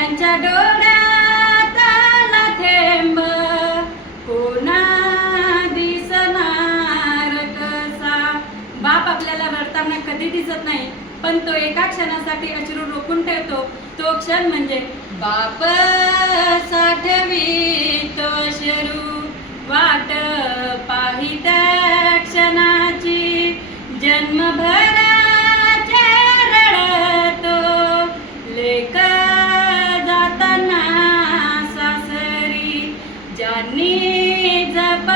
त्यांच्या डोळ्यात आला थेंब कोणा दिसणार कसा. बाप आपल्याला रडताना कधी दिसत नाही, पण तो एका क्षणासाठी अश्रू रोखून ठेवतो. तो क्षण म्हणजे बाप साठवीतो अश्रू, वाट पाहित क्षणाची जन्मभराच्या रडतो लेक जाताना सासरी. ज्यांनी जप